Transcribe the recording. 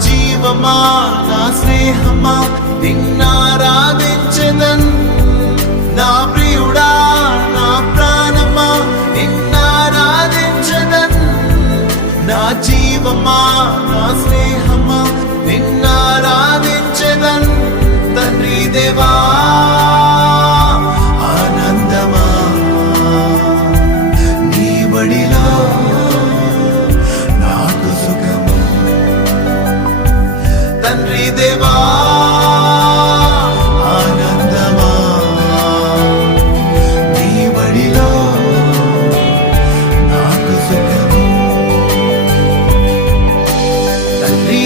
జీవమా నా స్నేహమా నిన్నారాధించదన్ నా ప్రియుడా నా ప్రాణమా? నిన్నారాధించదన్ నా జీవమా నా స్నేహమా నిన్నారాధించదన్ తండ్రి దేవా. తండ్రి దేవా ఆనందమా. నీ బడిలో నాకు సుఖము. తండ్రి